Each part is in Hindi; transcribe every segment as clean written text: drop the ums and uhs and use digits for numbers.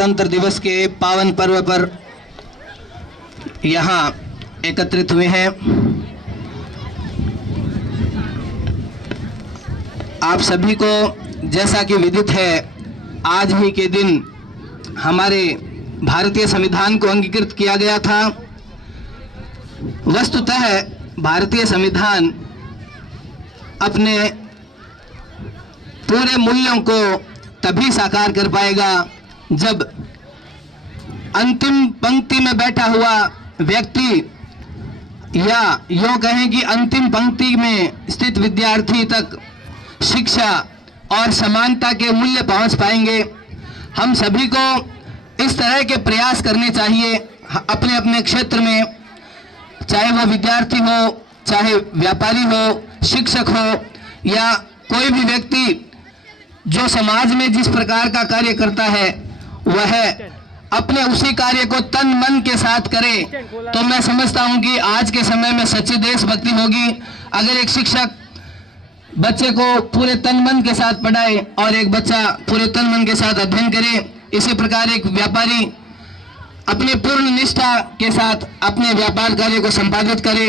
गणतंत्र दिवस के पावन पर्व पर यहाँ एकत्रित हुए हैं। आप सभी को जैसा कि विदित है, आज ही के दिन हमारे भारतीय संविधान को अंगीकृत किया गया था। वस्तुतः भारतीय संविधान अपने पूरे मूल्यों को तभी साकार कर पाएगा जब अंतिम पंक्ति में बैठा हुआ व्यक्ति, या यूँ कहें कि अंतिम पंक्ति में स्थित विद्यार्थी तक शिक्षा और समानता के मूल्य पहुंच पाएंगे। हम सभी को इस तरह के प्रयास करने चाहिए अपने अपने क्षेत्र में, चाहे वह विद्यार्थी हो, चाहे व्यापारी हो, शिक्षक हो, या कोई भी व्यक्ति जो समाज में जिस प्रकार का कार्य करता है वह अपने उसी कार्य को तन मन के साथ करे। तो मैं समझता हूं कि आज के समय में सच्ची देशभक्ति होगी अगर एक शिक्षक बच्चे को पूरे तन मन के साथ पढ़ाए और एक बच्चा पूरे तन मन के साथ अध्ययन करे। इसी प्रकार एक व्यापारी अपने पूर्ण निष्ठा के साथ अपने व्यापार कार्य को संपादित करे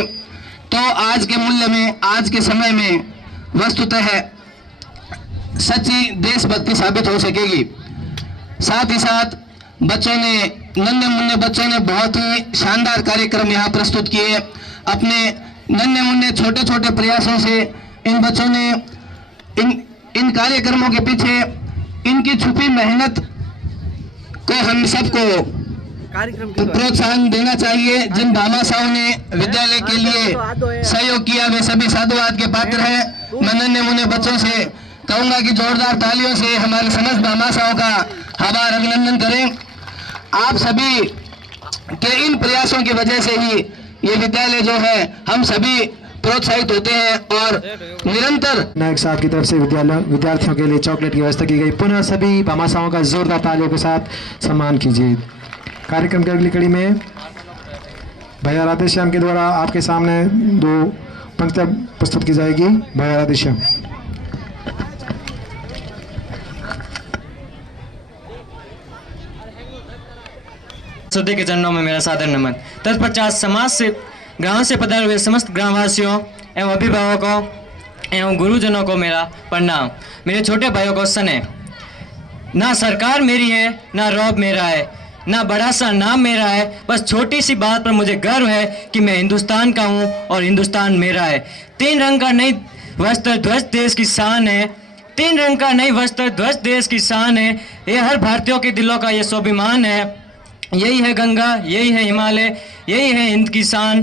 तो आज के मूल्य में, आज के समय में वस्तुतः सच्ची देशभक्ति साबित हो सकेगी। साथ ही साथ बच्चों ने, नन्हे मुन्ने बच्चों ने बहुत ही शानदार कार्यक्रम यहाँ प्रस्तुत किए। अपने नन्हे मुन्ने छोटे छोटे प्रयासों से इन बच्चों ने इन कार्यक्रमों के पीछे इनकी छुपी मेहनत को हम सबको प्रोत्साहन देना चाहिए। जिन भामाशाहों ने विद्यालय के लिए सहयोग किया वे सभी साधुवाद के पात्र हैं। मैं नन्हे मुन्ने बच्चों से कहूंगा कि जोरदार तालियों से हमारे समस्त भामाशाहों का आभार अभिनंदन करें। आप सभी के इन प्रयासों की वजह से ही ये विद्यालय जो है हम सभी प्रोत्साहित होते हैं और निरंतर। नायक साहब की तरफ से विद्यार्थियों के लिए चॉकलेट की व्यवस्था की गई। पुनः सभी भामाशाहों का जोरदार तालियों के साथ सम्मान कीजिए। कार्यक्रम की अगली कड़ी में भैया राधेश्याम के द्वारा आपके सामने 2 पंक्तियां प्रस्तुत की जाएगी। भैया राधेश्याम। सरस्वती के चरणों में मेरा सादर नमन। तत्पश्चात समाज से, गांव से पधारे हुए समस्त ग्रामवासियों एवं अभिभावकों एवं गुरुजनों को मेरा प्रणाम। मेरे छोटे भाइयों को सने, ना सरकार मेरी है, ना रौब मेरा है, ना बड़ा सा नाम मेरा है, बस छोटी सी बात पर मुझे गर्व है कि मैं हिंदुस्तान का हूँ और हिंदुस्तान मेरा है। 3 रंग का नई वस्त्र ध्वज देश की शान है। 3 रंग का नई वस्त्र ध्वज देश की शान है। ये हर भारतीयों के दिलों का ये स्वाभिमान है। यही है गंगा, यही है हिमालय, यही है हिंद की शान।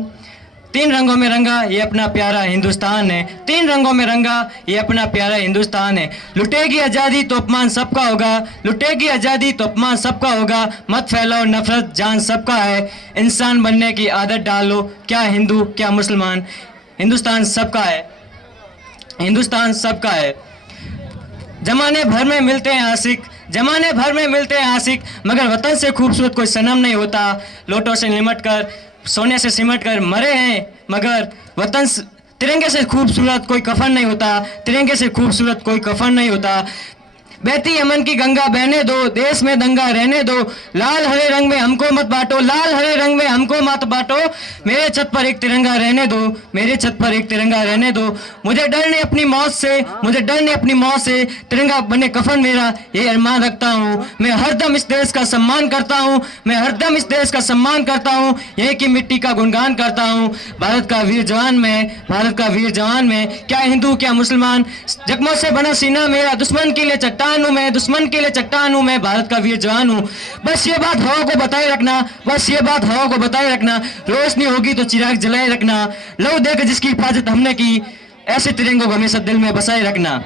3 रंगों में रंगा ये अपना प्यारा हिंदुस्तान है। 3 रंगों में रंगा ये अपना प्यारा हिंदुस्तान है। लुटेगी आज़ादी तो अपमान सबका होगा, लुटेगी आज़ादी तो अपमान सबका होगा। मत फैलाओ नफरत, जान सबका है। इंसान बनने की आदत डालो, क्या हिंदू क्या मुसलमान, हिंदुस्तान सबका है, हिंदुस्तान सबका है। जमाने भर में मिलते हैं आशिक, जमाने भर में मिलते हैं आशिक, मगर वतन से खूबसूरत कोई सनम नहीं होता। लोटों से लिमट कर, सोने से सिमट कर मरे हैं, मगर वतन तिरंगे से खूबसूरत कोई कफन नहीं होता, तिरंगे से खूबसूरत कोई कफन नहीं होता। बहती अमन की गंगा बहने दो, देश में दंगा रहने दो। लाल हरे रंग में हमको मत बांटो, लाल हरे रंग में हमको मत बांटो। मेरे छत पर एक तिरंगा रहने दो, मेरे छत पर एक तिरंगा रहने दो। मुझे डर ने अपनी मौत से, मुझे डर ने अपनी मौत से, तिरंगा बने कफन मेरा ये अरमान रखता हूँ। मैं हरदम इस देश का सम्मान करता हूँ, मैं हरदम इस देश का सम्मान करता हूँ। यही की मिट्टी का गुणगान करता हूँ। भारत का वीर जवान में, भारत का वीर जवान में, क्या हिंदू क्या मुसलमान, जख्मों से बना सीना मेरा, दुश्मन के लिए चट्टान हूं मैं, दुश्मन के लिए चट्टान हूं मैं, भारत का वीर जवान हूं। बस ये बात हवा को बताए रखना, बस ये बात हवा को बताए रखना। रोशनी होगी तो चिराग जलाए रखना। लहू देकर जिसकी हिफाजत हमने की, ऐसे तिरंगों को हमेशा दिल में बसाए रखना।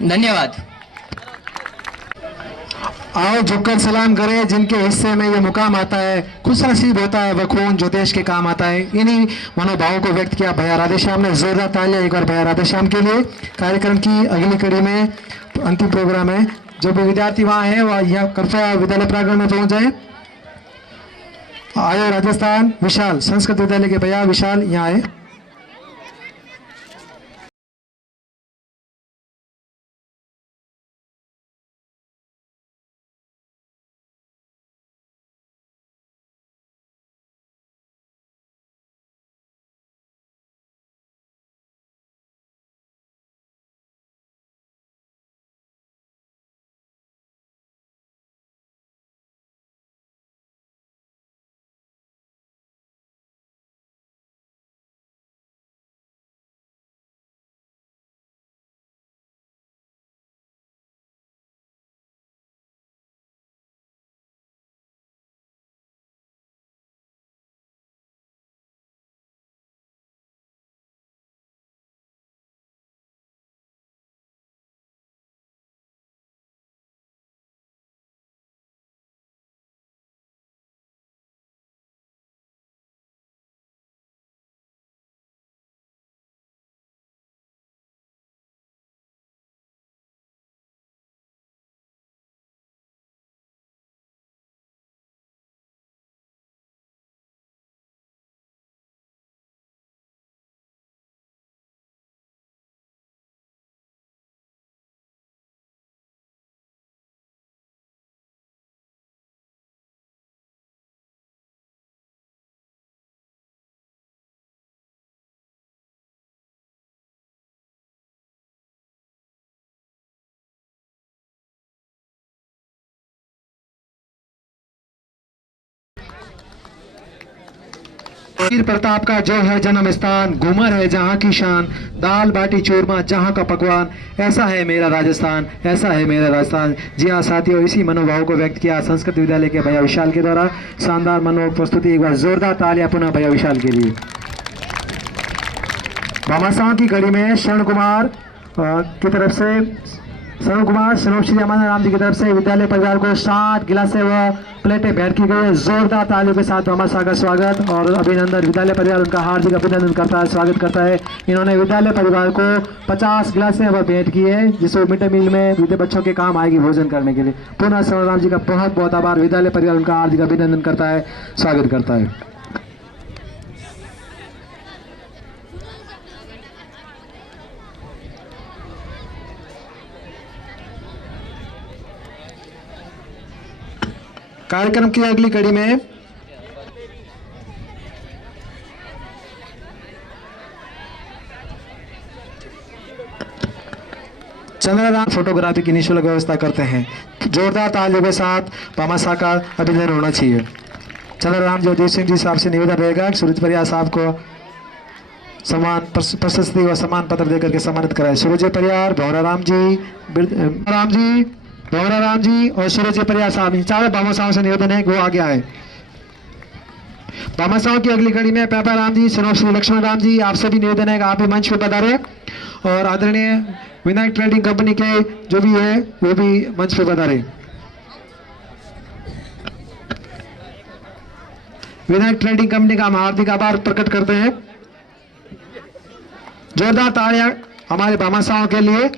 धन्यवाद। आओ झुककर सलाम करें। जिनके हिस्से में ये मुकाम आता है, खुश नसीब होता है वह खून जो देश के काम आता है। इन्हीं मनोभावों को व्यक्त किया भैया राधेश्याम ने। जोरदार तालियां एक बार भैया राधेश्याम के लिए। कार्यक्रम की अगली कड़ी में अंतिम प्रोग्राम है। जो भी विद्यार्थी वहाँ हैं वह यहाँ कृपया विद्यालय प्रांगण में पहुंच जाए। आयो राजस्थान विशाल, संस्कृत विद्यालय के भैया विशाल यहाँ आए। वीर प्रताप का जो है जन्म स्थान, घूमर है जहाँ की शान, दाल बाटी चूरमा जहाँ का पकवान, ऐसा है मेरा राजस्थान, ऐसा है मेरा राजस्थान। जी हाँ साथियों, इसी मनोभाव को व्यक्त किया संस्कृत विद्यालय के भैया विशाल के द्वारा। शानदार मनोभाव प्रस्तुति, एक बार जोरदार तालियां पुनः भैया विशाल के लिए। भामाशाह की कड़ी में शरण कुमार की तरफ से, शरण कुमार सनोप श्री अमन राम जी की तरफ से विद्यालय परिवार को 7 गिलासें व प्लेटें भेंट की गई है। जोरदार तालियों के साथ भामाशाह का स्वागत और अभिनंदन। विद्यालय परिवार उनका हार्दिक अभिनंदन करता है, स्वागत करता है। इन्होंने विद्यालय परिवार को 50 गिलासें वह भेंट की है, जिसको मिड डे मील में विद्यालय बच्चों के काम आएगी भोजन करने के लिए। पुनः शरण राम जी का बहुत बहुत आभार। विद्यालय परिवार उनका हार्दिक अभिनंदन करता है, स्वागत करता है। कार्यक्रम की अगली कड़ी में चंद्रराम फोटोग्राफी की निःशुल्क व्यवस्था करते हैं। जोरदार तालियों के साथ भामाशाह का अभिनंदन होना चाहिए। चंद्रराम जी अजीत सिंह जी साहब से निवेदन रहेगा सूरज परियार साहब को सम्मान प्रशस्ति व सम्मान पत्र देकर के सम्मानित कराए। सूरज परियार, भौरा राम जी और सूरज परियार साहब, इन चारों भामाशाहों से निवेदन है कि वो आगे आए। भामाशाहों की अगली कड़ी में पेपा राम जी, सनोप श्री लक्ष्मण राम जी, आप सभी निवेदन है कि आप भी मंच पर पधारे और आदरणीय विनायक ट्रेडिंग कंपनी के जो भी है वो भी मंच पर पधारे। विनायक ट्रेडिंग कंपनी का हम हार्दिक आभार प्रकट करते हैं। जोरदार तालियां हमारे भामाशाहों के लिए।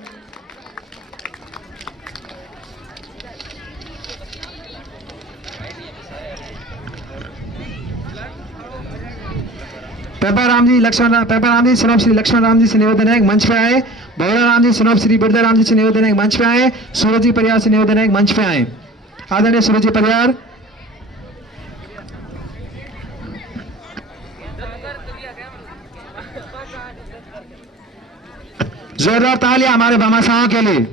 पेपा राम जी, सनोप श्री लक्ष्मण राम जी से निवेदन है मंच पे आए। भौरा राम जी, सनोप श्री बिरदा राम जी से निवेदन है मंच पे आए। सूरज जी परियार से निवेदन है मंच पे आए। आदरणीय सूरज जी परियार। जोरदार तालियां हमारे भामाशाहों के लिए।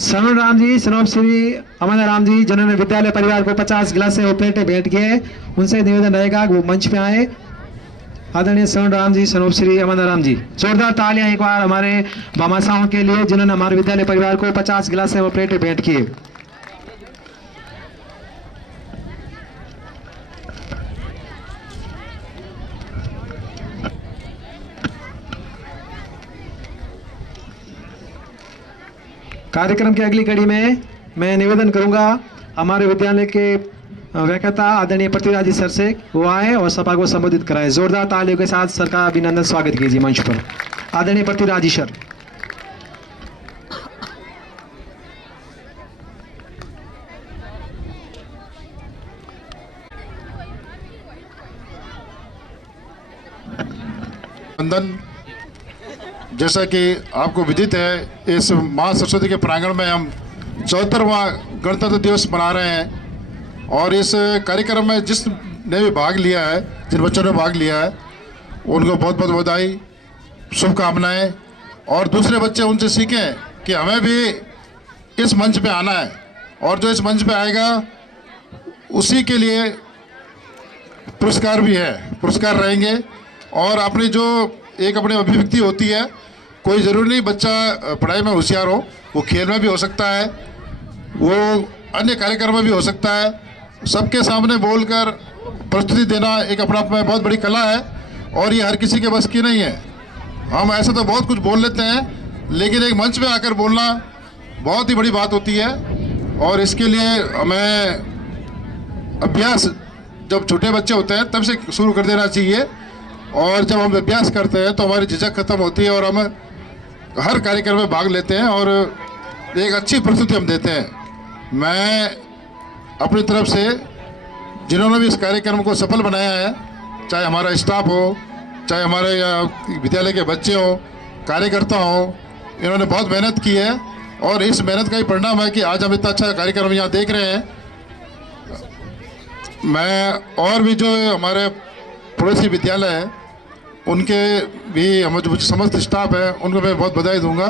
सनोप राम जी, सनोप श्री अमन राम जी, जिन्होंने विद्यालय परिवार को 50 गिलासें और प्लेटें भेंट किए, उनसे निवेदन रहेगा कि वो मंच पे आए। आदरणीय सनोप राम जी, सनोप श्री अमन राम जी। जोरदार तालियां एक बार हमारे भामाशाहों के लिए जिन्होंने हमारे विद्यालय परिवार को 50 गिलासें और प्लेटें भेंट किए। कार्यक्रम की अगली कड़ी में मैं निवेदन करूंगा हमारे विद्यालय के व्याख्याता आदरणीय पृथ्वीराज जी सर से वो आए और सभा को संबोधित कराएं। जोरदार तालियों के साथ सर का अभिनंदन स्वागत कीजिए मंच पर। आदरणीय पृथ्वीराज जी सर। वंदन। जैसा कि आपको विदित है, इस माँ सरस्वती के प्रांगण में हम 74वां गणतंत्र दिवस मना रहे हैं और इस कार्यक्रम में जिसने भी भाग लिया है, जिन बच्चों ने भाग लिया है, उनको बहुत बहुत बधाई, शुभकामनाएं। और दूसरे बच्चे उनसे सीखें कि हमें भी इस मंच पे आना है और जो इस मंच पे आएगा उसी के लिए पुरस्कार भी है, पुरस्कार रहेंगे। और अपनी जो अपनी अभिव्यक्ति होती है, कोई ज़रूरी नहीं बच्चा पढ़ाई में होशियार हो, वो खेल में भी हो सकता है, वो अन्य कार्यक्रम में भी हो सकता है। सबके सामने बोलकर प्रस्तुति देना एक अपना आप में बहुत बड़ी कला है और ये हर किसी के बस की नहीं है। हम ऐसे तो बहुत कुछ बोल लेते हैं, लेकिन एक मंच में आकर बोलना बहुत ही बड़ी बात होती है। और इसके लिए हमें अभ्यास जब छोटे बच्चे होते हैं तब से शुरू कर देना चाहिए और जब हम अभ्यास करते हैं तो हमारी झिझक खत्म होती है और हम हर कार्यक्रम में भाग लेते हैं और एक अच्छी प्रस्तुति हम देते हैं। मैं अपनी तरफ से जिन्होंने भी इस कार्यक्रम को सफल बनाया है, चाहे हमारा स्टाफ हो, चाहे हमारे यहाँ विद्यालय के बच्चे हों, कार्यकर्ता हों, इन्होंने बहुत मेहनत की है और इस मेहनत का ही परिणाम है कि आज हम इतना अच्छा कार्यक्रम यहाँ देख रहे हैं। मैं और भी जो हमारे पड़ोसी विद्यालय हैं उनके भी हम जो समस्त स्टाफ है उनको मैं बहुत बधाई दूंगा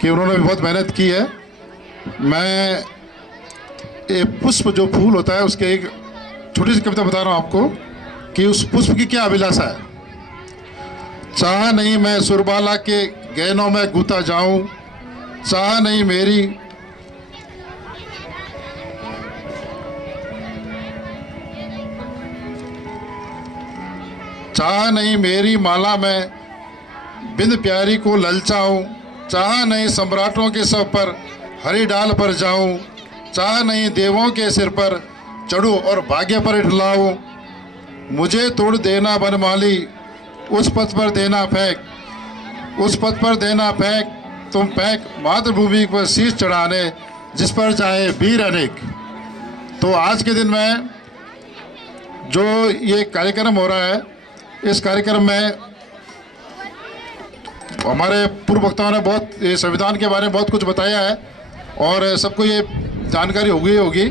कि उन्होंने भी बहुत मेहनत की है। मैं ये पुष्प जो फूल होता है उसके एक छोटी सी कविता बता रहा हूँ आपको कि उस पुष्प की क्या अभिलाषा है। चाह नहीं मैं सुरबाला के गहनों में गूथा जाऊं, चाह नहीं मेरी चाह नहीं मेरी माला में बिंद प्यारी को ललचाऊं, चाह नहीं सम्राटों के सब पर हरी डाल पर जाऊं, चाह नहीं देवों के सिर पर चढ़ूं और भाग्य पर इठलाऊं। मुझे तोड़ देना बनमाली, उस पथ पर देना फेंक, उस पथ पर देना फेंक, तुम फेंक मातृभूमि पर शीश चढ़ाने जिस पर चाहे वीर अनेक। तो आज के दिन में जो ये कार्यक्रम हो रहा है, इस कार्यक्रम में हमारे पूर्व वक्ताओं ने बहुत ये संविधान के बारे में बहुत कुछ बताया है और सबको ये जानकारी होगी।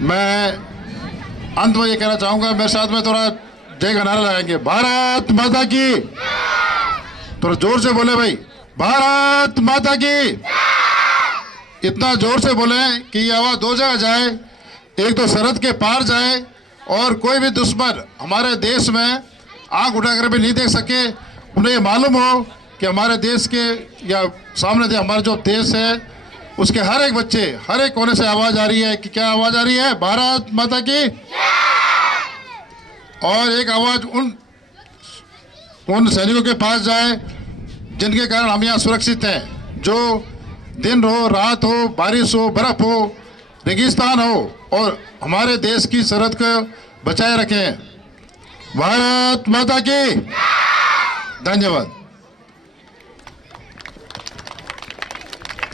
मैं अंत में ये कहना चाहूँगा, मेरे साथ में थोड़ा जय का नारा लगाएंगे, भारत माता की। थोड़ा जोर से बोले भाई, भारत माता की। इतना जोर से बोले कि ये आवाज़ दो जगह जाए, एक तो सरहद के पार जाए और कोई भी दुश्मन हमारे देश में आंख उठाकर भी नहीं देख सके। उन्हें ये मालूम हो कि हमारे देश के या सामने हमारा जो देश है उसके हर एक बच्चे हर एक कोने से आवाज़ आ रही है कि क्या आवाज़ आ रही है, भारत माता की। और एक आवाज़ उन सैनिकों के पास जाए जिनके कारण हम यहाँ सुरक्षित हैं, जो दिन हो रात हो, बारिश हो, बर्फ हो, रेगिस्तान हो और हमारे देश की सरहद को बचाए रखें। भारत माता की। धन्यवाद।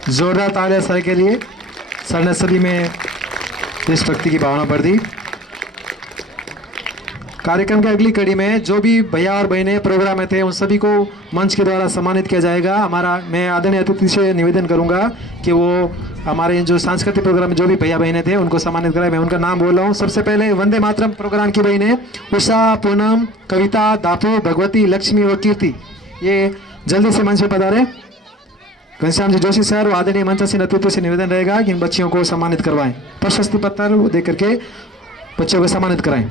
जोरदार तालियां सर के लिए। सर ने सभी में देशभक्ति की भावना भर दी। कार्यक्रम की अगली कड़ी में जो भी भैया और बहनें प्रोग्राम में थे उन सभी को मंच के द्वारा सम्मानित किया जाएगा। मैं आदरणीय अतिथि से निवेदन करूंगा कि वो हमारे जो सांस्कृतिक प्रोग्राम में जो भी भैया बहनें थे उनको सम्मानित कराए। मैं उनका नाम बोल रहा हूँ। सबसे पहले वंदे मातरम प्रोग्राम की बहनें उषा, पूनम, कविता, दापू, भगवती, लक्ष्मी और कीर्ति, ये जल्दी से मंच पर पधारे। घनश्याम जी जोशी सर, आदरणीय मंच से नेतृत्व से निवेदन रहेगा कि इन बच्चियों को सम्मानित करवाएं, प्रशस्ति पत्र दे करके बच्चों को सम्मानित कराएं।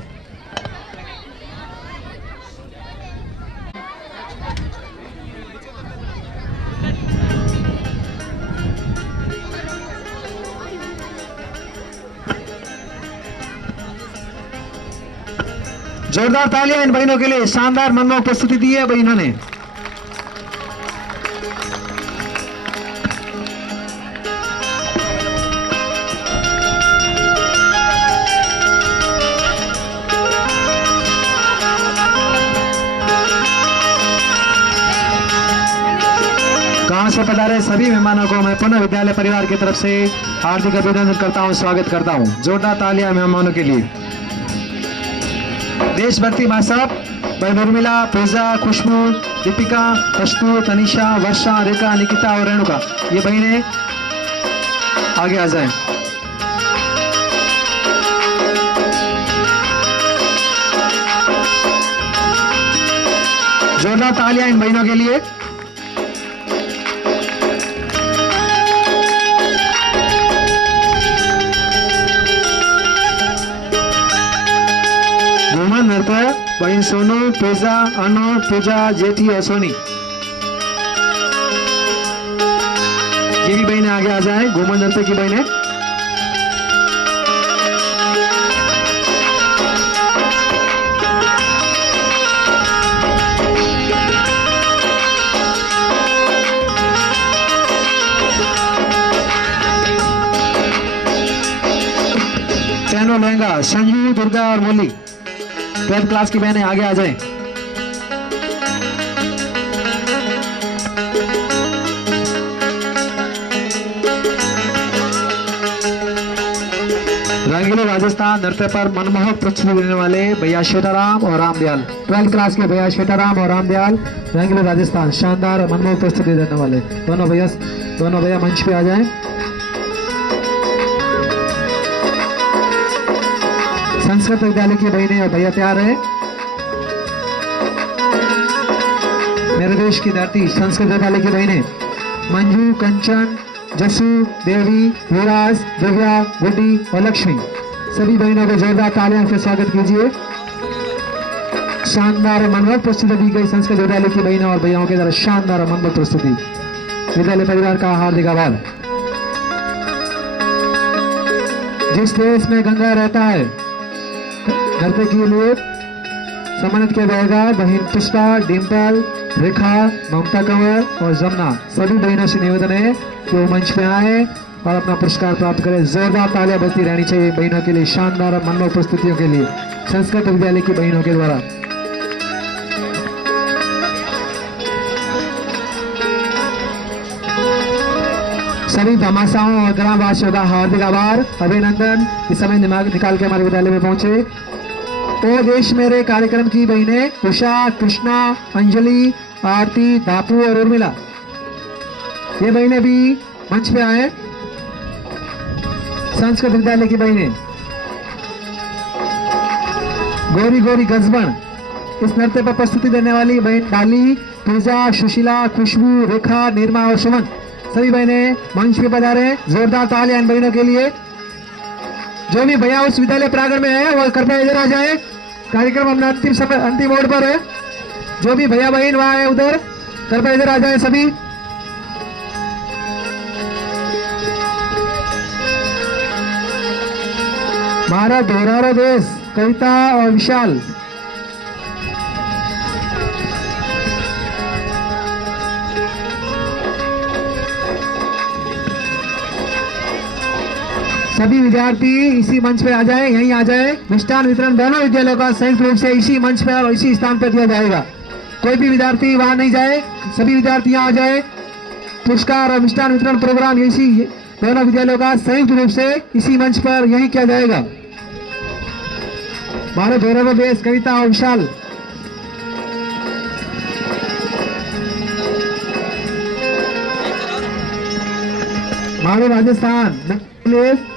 जोरदार तालियां इन बहनों के लिए। शानदार मनमोहक प्रस्तुति दी है बहनों ने। गांव से पधारे सभी मेहमानों को मैं पुनः विद्यालय परिवार की तरफ से हार्दिक अभिनंदन करता हूं, स्वागत करता हूं। जोरदार तालियां मेहमानों के लिए। देशभक्ति मां साहब, बहन उर्मिला, पूजा, खुशबू, दीपिका, खुशबू, तनिषा, वर्षा, रेखा, निकिता और रेणुका, ये बहनें आगे आ जाएं। जोरदार तालियां इन बहनों के लिए। घूमन नृत्य बहन सोनू, पूजा, अनु, पूजा, जेठी और सोनी, ये भी बहनें आगे आ जाएं। घूमन नृत्य की बहनें। पहनो लहंगा संजू, दुर्गा और मोली, 12th क्लास की बहनें आगे आ जाएं। रंगीलो राजस्थान नृत्य पर मनमोहक प्रस्तुति देने वाले भैया श्वेताराम और रामदयाल, 12th क्लास के भैया श्वेताराम और रामदयाल, बेंगलुरु राजस्थान, शानदार मनमोहक प्रस्तुति देने वाले दोनों भैया मंच पे आ जाएं। संस्कृत विद्यालय की बहनें और भैया तैयार है। मेरे देश की धरती संस्कृत विद्यालय की बहनें मंजू, कंचन, जसू, देवी, युवराज, दिव्या, गुड्डी और लक्ष्मी, सभी बहनों को जोरदार तालियां से स्वागत कीजिए। शानदार मनोरम प्रस्तुति दी गई संस्कृत विद्यालय की बहनों और भैयाओं के द्वारा शानदार और मनोरम प्रस्तुति। विद्यालय परिवार का हार्दिक आभार। जिस देश में गंगा रहता है, नृत्य के लिए सम्मानित किया जाएगा बहन पुष्पा, डिम्पल, रेखा, ममता कंवर और जमुना, सभी बहनों से निवेदन है कि वो मंच पे आए और अपना पुरस्कार प्राप्त करें। जोरदार तालियां बजती रहनी चाहिए बहनों के लिए, शानदार और मनमोहक प्रस्तुतियों के लिए संस्कृत विद्यालय की बहनों के द्वारा। सभी भामाशाओं और ग्रामवासियों का हार्दिक आभार, अभिनंदन, इस समय दिमाग निकाल के हमारे विद्यालय में पहुंचे। ओ देश मेरे कार्यक्रम की बहनें उषा, कृष्णा, अंजलि, आरती, दापू और उर्मिला, ये बहनें भी मंच पे आए। संस्कृत विद्यालय की बहनें गौरी गौरी गजबन, इस नृत्य पर प्रस्तुति देने वाली बहन डाली, पूजा, सुशीला, खुशबू, रेखा, निर्मा और सुमन, सभी बहनें मंच पे पधारे। जोरदार तालियां इन बहनों के लिए। जो भी भैया उस विद्यालय प्रांगण में है वो कृपया इधर आ जाए, कार्यक्रम अपना अंतिम मोड़ पर है। जो भी भैया बहन वहां है उधर कृपया इधर आ जाए सभी। भारत दोहरारो देश, कविता और विशाल, सभी विद्यार्थी इसी मंच पे आ जाए, यहीं आ जाए। मिष्ठान वितरण दोनों विद्यालयों का संयुक्त रूप से इसी मंच पे और इसी स्थान पर किया जाएगा। कोई भी विद्यार्थी वहां नहीं जाए, सभी विद्यार्थी यहाँ आ जाए। पुरस्कार और मिष्ठान वितरण प्रोग्राम इसी दोनों विद्यालयों का संयुक्त रूप से इसी मंच पर यहीं किया जाएगा। भारत गौरव देश, कविता और विशाल, मारो राजस्थान,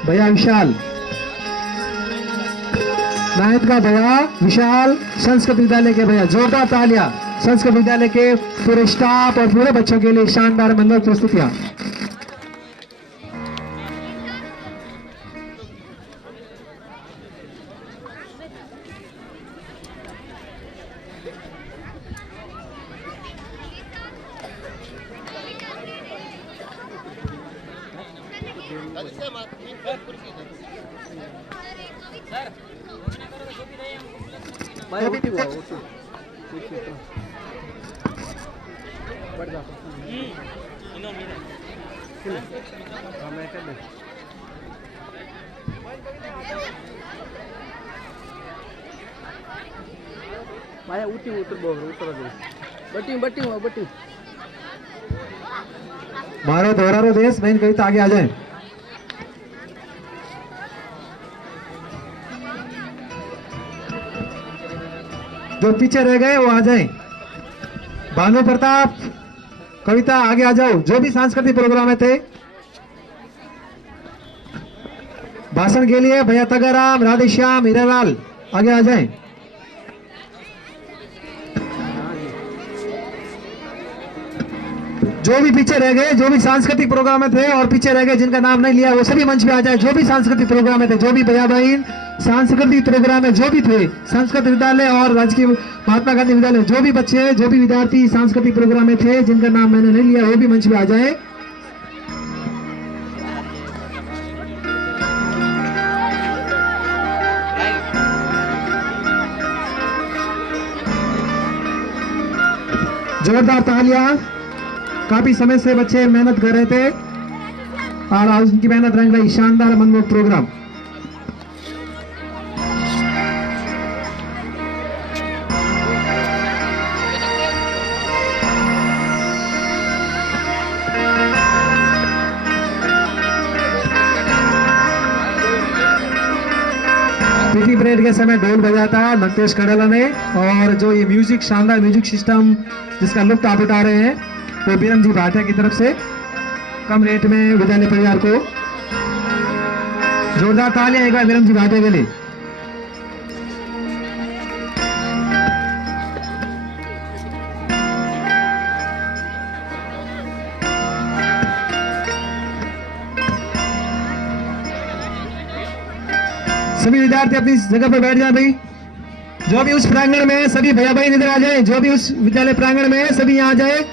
भैया विशाल, नायक का भैया विशाल, संस्कृत विद्यालय के भैया, जोरदार तालियां संस्कृत विद्यालय के पूरे स्टाफ और पूरे बच्चों के लिए, शानदार मनोरम प्रस्तुतियां। मारो दोहरारो देश, बहन कविता आगे आ जाए। जो पीछे रह गए वो आ जाएं। भानु प्रताप, कविता आगे आ जाओ। जो भी सांस्कृतिक प्रोग्राम में थे, भाषण के लिए भैया तगाराम, राधेश्याम, हीरालाल आगे आ जाएं। जो भी पीछे रह गए, जो भी सांस्कृतिक प्रोग्राम में थे और पीछे रह गए जिनका नाम नहीं लिया, वो सभी मंच पे आ जाए। जो भी सांस्कृतिक प्रोग्राम में थे, जो भी भैया बहन सांस्कृतिक प्रोग्राम में जो भी थे, संस्कृत विद्यालय और राजकीय महात्मा गांधी विद्यालय, जो भी बच्चे, जो भी विद्यार्थी सांस्कृतिक प्रोग्राम में थे जिनका नाम मैंने नहीं लिया, वो भी मंच पे आ जाए। जोरदार तालियां। काफी समय से बच्चे मेहनत कर रहे थे और आज उनकी मेहनत रंग लाई। शानदार मनमोहक प्रोग्राम। परेड के समय ढोल बजाया था नक्तेश कड़ला ने, और जो ये म्यूजिक, शानदार म्यूजिक सिस्टम जिसका लुत्फ आप उठा रहे हैं, वो बीरम जी भाटिया की तरफ से कम रेट में विद्यालय परिवार को। जोरदार तालियां एक बार बीरम जी भाटिया के लिए। सभी विद्यार्थी अपनी जगह पर बैठ जाए भाई। जो भी उस प्रांगण में है सभी भैया भाई इधर आ जाए, जो भी उस विद्यालय प्रांगण में है सभी यहाँ आ जाए।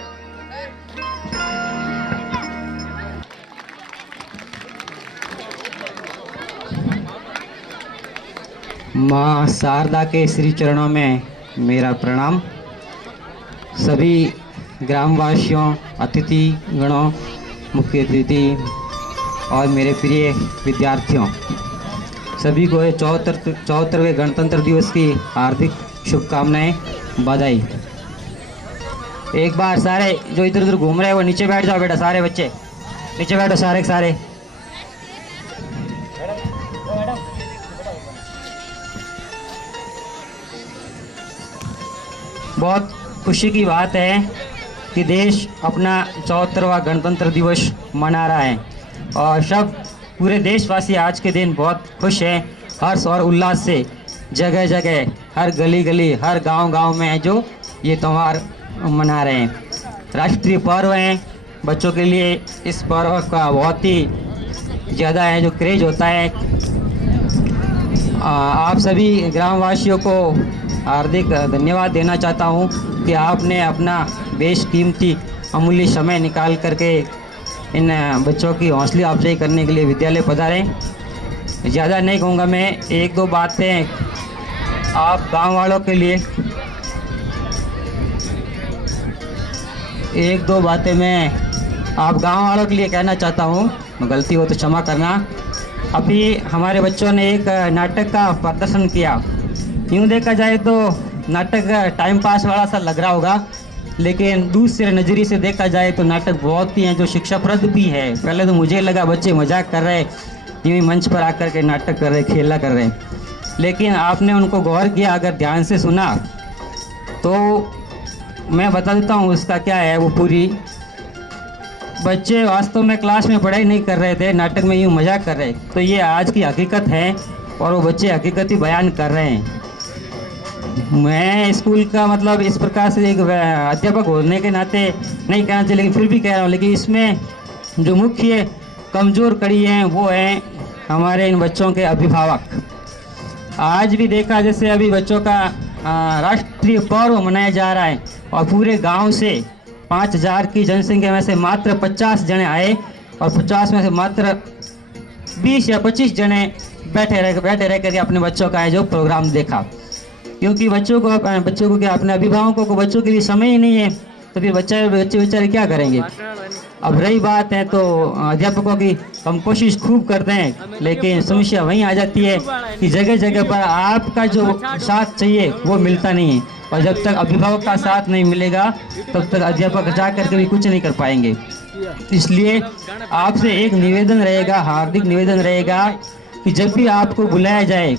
माँ शारदा के श्री चरणों में मेरा प्रणाम। सभी ग्रामवासियों, अतिथि गणों, मुख्य अतिथि और मेरे प्रिय विद्यार्थियों, सभी को 74वें गणतंत्र दिवस की हार्दिक शुभकामनाएं, बधाई। एक बार सारे जो इधर उधर घूम रहे हैं वो नीचे बैठ जाओ बेटा, सारे बच्चे नीचे बैठो, सारे के सारे। बहुत खुशी की बात है कि देश अपना 74वां गणतंत्र दिवस मना रहा है और सब पूरे देशवासी आज के दिन बहुत खुश हैं, हर्ष और उल्लास से जगह जगह, हर गली गली, हर गांव गांव में जो ये त्यौहार मना रहे हैं। राष्ट्रीय पर्व हैं, बच्चों के लिए इस पर्व का बहुत ही ज़्यादा है जो क्रेज होता है। आप सभी ग्रामवासियों को हार्दिक धन्यवाद देना चाहता हूँ कि आपने अपना बेशकीमती अमूल्य समय निकाल करके इन बच्चों की हौसला अफजाई करने के लिए विद्यालय पधारे। ज़्यादा नहीं कहूँगा मैं, एक दो बातें आप गांव वालों के लिए, एक दो बातें मैं आप गांव वालों के लिए कहना चाहता हूँ, गलती हो तो क्षमा करना। अभी हमारे बच्चों ने एक नाटक का प्रदर्शन किया। यूँ देखा जाए तो नाटक टाइम पास वाला सा लग रहा होगा, लेकिन दूसरे नज़रिए से देखा जाए तो नाटक बहुत ही है जो शिक्षाप्रद भी है। पहले तो मुझे लगा बच्चे मजाक कर रहे, यूँ ही मंच पर आकर के नाटक कर रहे, खेला कर रहे, लेकिन आपने उनको गौर किया, अगर ध्यान से सुना तो मैं बता देता हूँ उसका क्या है। वो पूरी बच्चे वास्तव में क्लास में पढ़ाई नहीं कर रहे थे, नाटक में यूँ मजाक कर रहे, तो ये आज की हकीकत है और वो बच्चे हकीकत ही बयान कर रहे हैं। मैं स्कूल का मतलब इस प्रकार से एक अध्यापक होने के नाते नहीं कहना चाहिए, लेकिन फिर भी कह रहा हूँ। लेकिन इसमें जो मुख्य कमज़ोर कड़ी हैं वो हैं हमारे इन बच्चों के अभिभावक। आज भी देखा जैसे अभी बच्चों का राष्ट्रीय पर्व मनाया जा रहा है और पूरे गांव से 5000 की जनसंख्या में से मात्र 50 जने आए और 50 में से मात्र 20 या 25 जने बैठे रह करके अपने बच्चों का जो प्रोग्राम देखा, क्योंकि बच्चों को क्या, अपने अभिभावकों को बच्चों के लिए समय ही नहीं है, तो फिर बच्चे बेचारे क्या करेंगे। अब रही बात है तो अध्यापकों की, हम कोशिश खूब करते हैं, लेकिन समस्या वहीं आ जाती है कि जगह जगह पर आपका जो साथ चाहिए वो मिलता नहीं है, और जब तक अभिभावक का साथ नहीं मिलेगा तब तक अध्यापक जा करके भी कुछ नहीं कर पाएंगे। इसलिए आपसे एक निवेदन रहेगा, हार्दिक निवेदन रहेगा कि जब भी आपको बुलाया जाए,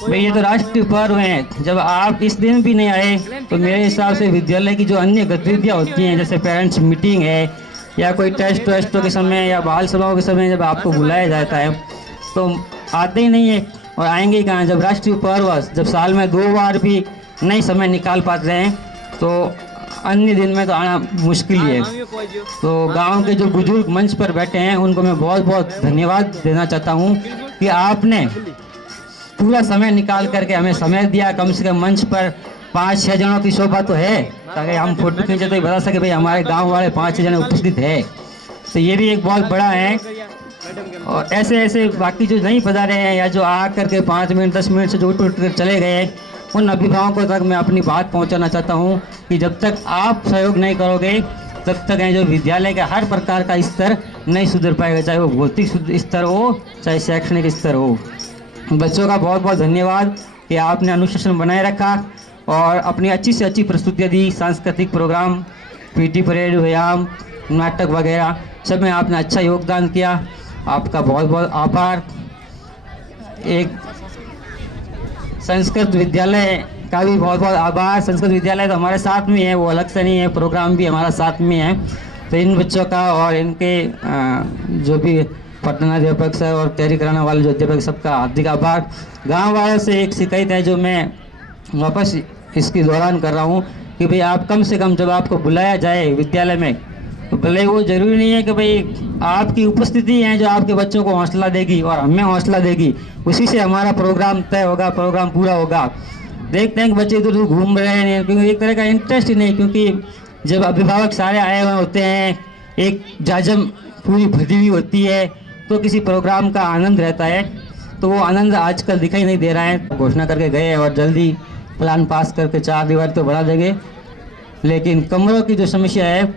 भाई ये तो राष्ट्रीय पर्व है, जब आप इस दिन भी नहीं आए तो मेरे हिसाब से विद्यालय की जो अन्य गतिविधियाँ होती हैं, जैसे पेरेंट्स मीटिंग है या कोई टेस्टों के समय या बाल सभाओं के समय जब आपको बुलाया जाता है तो आते ही नहीं है, और आएंगे ही कहाँ। जब राष्ट्रीय पर्व जब साल में 2 बार भी नहीं समय निकाल पाते हैं तो अन्य दिन में तो आना मुश्किल ही है। तो गांव के जो बुजुर्ग मंच पर बैठे हैं उनको मैं बहुत बहुत धन्यवाद देना चाहता हूं कि आपने पूरा समय निकाल करके हमें समय दिया। कम से कम मंच पर 5-6 जनों की शोभा तो है, ताकि हम फोटो खींचे तो बता सके भाई हमारे गांव वाले 5-6 जने उपस्थित है, तो ये भी एक बहुत बड़ा है। और ऐसे ऐसे बाकी जो नहीं पधारे हैं या जो आ करके 5 मिनट 10 मिनट से जो उठ कर चले गए, उन अभिभावकों तक मैं अपनी बात पहुंचाना चाहता हूं कि जब तक आप सहयोग नहीं करोगे तब तक है जो विद्यालय का हर प्रकार का स्तर नहीं सुधर पाएगा, चाहे वो भौतिक स्तर हो चाहे शैक्षणिक स्तर हो। बच्चों का बहुत बहुत धन्यवाद कि आपने अनुशासन बनाए रखा और अपनी अच्छी से अच्छी प्रस्तुतियाँ दी। सांस्कृतिक प्रोग्राम, पीटी परेड, व्यायाम, नाटक वगैरह सब में आपने अच्छा योगदान किया, आपका बहुत बहुत आभार। एक संस्कृत विद्यालय का भी बहुत बहुत आभार। संस्कृत विद्यालय तो हमारे साथ में है, वो अलग से नहीं है, प्रोग्राम भी हमारा साथ में है। तो इन बच्चों का और इनके जो भी प्रधानाध्यापक सर और तैयारी कराने वाले जो अध्यापक, सबका हार्दिक आभार। गाँव वालों से एक शिकायत है जो मैं वापस इसकी दौरान कर रहा हूँ कि भाई आप कम से कम जब आपको बुलाया जाए विद्यालय में, तो भले वो ज़रूरी नहीं है कि भाई आपकी उपस्थिति है जो आपके बच्चों को हौसला देगी और हमें हौसला देगी, उसी से हमारा प्रोग्राम तय होगा, प्रोग्राम पूरा होगा। देखते हैं कि बच्चे इधर उधर घूम रहे हैं क्योंकि एक तरह का इंटरेस्ट ही नहीं, क्योंकि जब अभिभावक सारे आए हुए होते हैं, एक जाजम पूरी भरी हुई होती है, तो किसी प्रोग्राम का आनंद रहता है। तो वो आनंद आजकल दिखाई नहीं दे रहा है। घोषणा करके गए और जल्दी प्लान पास करके 4 दीवार तो बढ़ा देंगे, लेकिन कमरों की जो समस्या है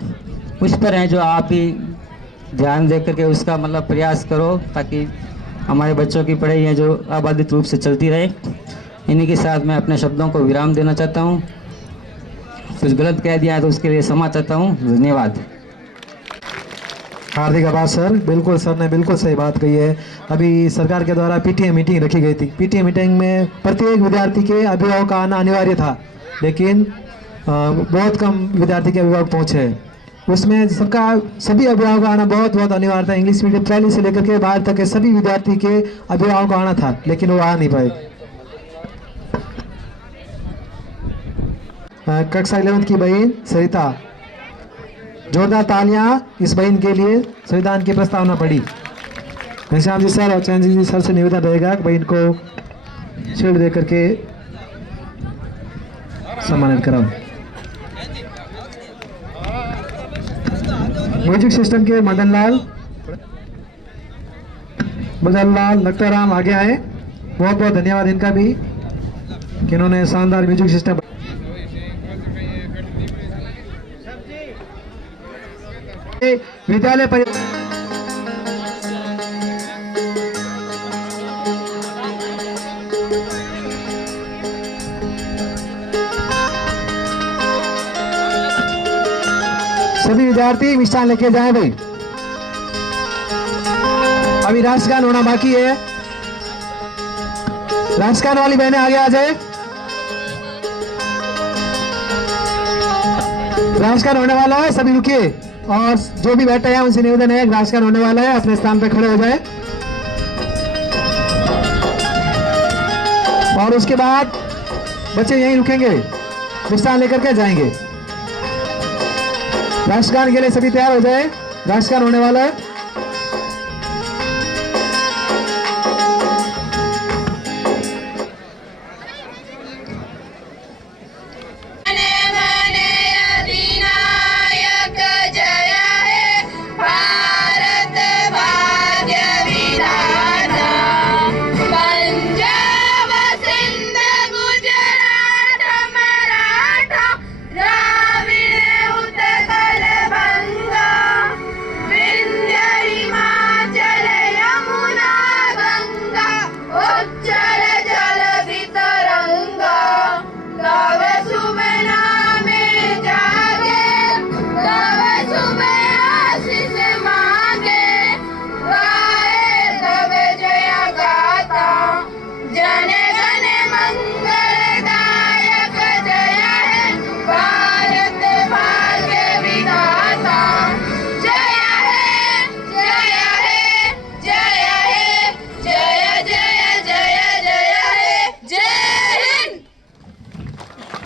उस पर है जो आप भी ध्यान दे करके उसका मतलब प्रयास करो, ताकि हमारे बच्चों की पढ़ाई है जो अबाधित रूप से चलती रहे। इन्हीं के साथ मैं अपने शब्दों को विराम देना चाहता हूँ। कुछ गलत कह दिया है तो उसके लिए क्षमा चाहता हूँ। धन्यवाद। हार्दिक आभार सर। बिल्कुल सर ने बिल्कुल सही बात कही है। अभी सरकार के द्वारा पीटीएम मीटिंग रखी गई थी। पीटीएम मीटिंग में प्रत्येक विद्यार्थी के अभिभावक का आना अनिवार्य था, लेकिन बहुत कम विद्यार्थी के अभिभावक पहुँचे हैं। उसमें सभी अभिभावक का आना बहुत बहुत अनिवार्य था। इंग्लिश मीडियम पहले से लेकर के बाहर तक के सभी विद्यार्थी के अभिभावक का आना था, लेकिन वो आ नहीं पाए। कक्षा 11 की बहन सरिता, जोरदार तालियां इस बहन के लिए। संविधान की प्रस्तावना पढ़ी। घनश्याम जी सर और चंद्र जी सर से निवेदन रहेगा कि बहन को शील्ड दे करके सम्मानित कराओ। म्यूजिक सिस्टम के मदन लाल लखताराम आगे आए। बहुत बहुत धन्यवाद इनका भी कि इन्होंने शानदार म्यूजिक सिस्टम। विद्यालय पर सभी विद्यार्थी मिष्ठान लेके जाएं भाई। अभी राष्ट्रगान होना बाकी है। राष्ट्रगान वाली बहनें आगे आ जाए। राष्ट्रगान होने वाला है, सभी रुकिए। और जो भी बैठे हैं उनसे निवेदन है, राष्ट्रगान होने वाला है, अपने स्थान पर खड़े हो जाए। और उसके बाद बच्चे यहीं रुकेंगे, मिष्ठान लेकर के जाएंगे। राष्ट्रगान के लिए सभी तैयार हो जाए। राष्ट्रगान होने वाला है।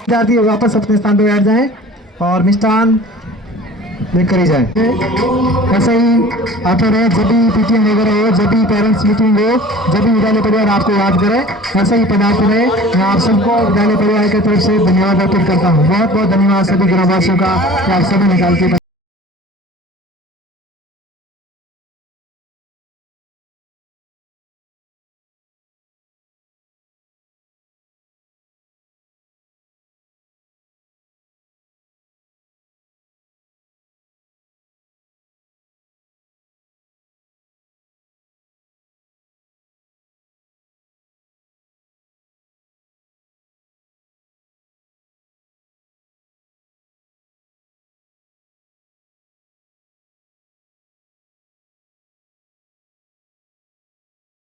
विद्यार्थी वापस अपने स्थान पर बैठ जाएं और मिष्ठान लेकर ही जाएं। ऐसा ही आते रहे, जब भी पीटीएम वगैरह हो, जब भी पेरेंट्स मीटिंग हो, जब भी विद्यालय परिवार आपको याद करे, ऐसा ही पदार्थ रहे। मैं आप सबको विद्यालय परिवार की तरफ से धन्यवाद अर्पित करता हूँ। बहुत बहुत धन्यवाद सभी ग्रामवासियों का कि आप सभी निकाल के